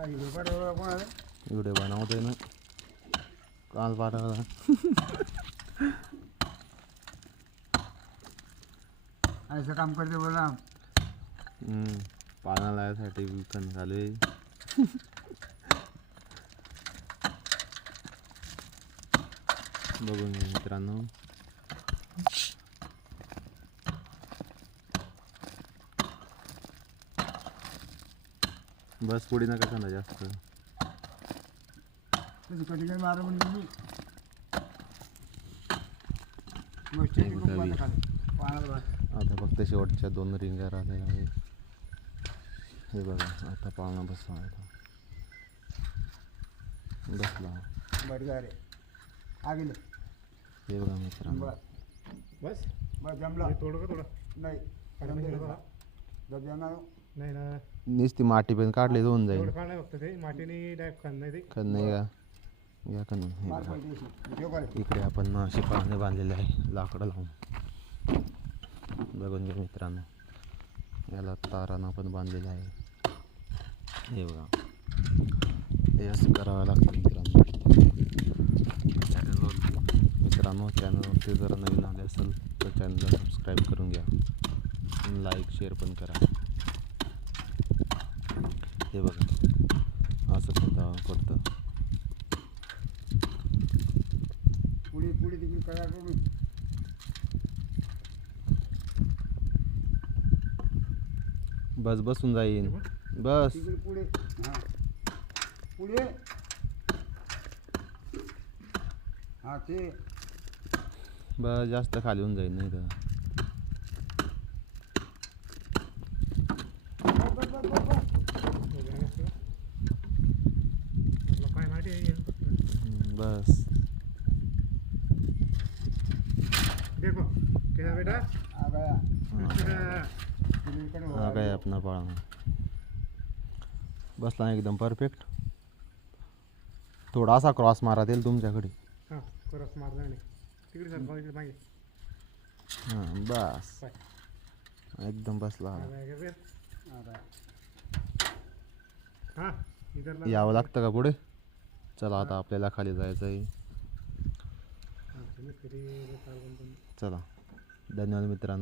Video बनवतोय ना काल पाठवला. ऐसा काम करते बोला. पाळण्याला यासाठी विकन झाले. बघून घ्या मित्रांनो. बस पुढे नका सांगा जास्त. तुझी कधी काही मारू म्हणजे आता फक्त शेवटच्या 2 रिंग्या राहिलेल्या आहे. हे बघा आता पाळणा बसला बसला. हे बघा मित्रांनो. बस बस जमला. थोडं का थोडं नाही नाही ना. नुसती माती पण काढली होऊन जाईल. फक्त ते मातीने डायरेक्ट खात नाही ते. खत नाही का या का नाही. इकडे आपण असे पाळणे बांधलेले आहे लाकडं लावून. बघून घ्या मित्रांनो. याला तारांना पण बांधलेलं आहे. हे बघा हे असं करावं लागतं मित्रांनो. चॅनलवरती जर नवीन आले असेल तर चॅनलला सबस्क्राईब करून घ्या. लाईक शेअर पण करा. हे बघा असं सुद्धा पडतं. पुढे पुढे तिकडे करा करून बस बसून जाईन. बस तिकडे पुढे. हां पुढे. हां ते बस जास्त खाली होऊन जाईल नाही तर. काय माहिती आहे बस देखो क्या बेटा आ गया. हा काय अपना पाळणा बसला एकदम परफेक्ट. थोडासा क्रॉस मारा देईल तुमच्याकडे. हां क्रॉस मारला नाही तिकडे सर इकडे मागे. हां बस एकदम बसला. हां यावं लागतं का पुढे. चला आता आपल्याला खाली जायचं आहे. चला धन्यवाद मित्रांनो.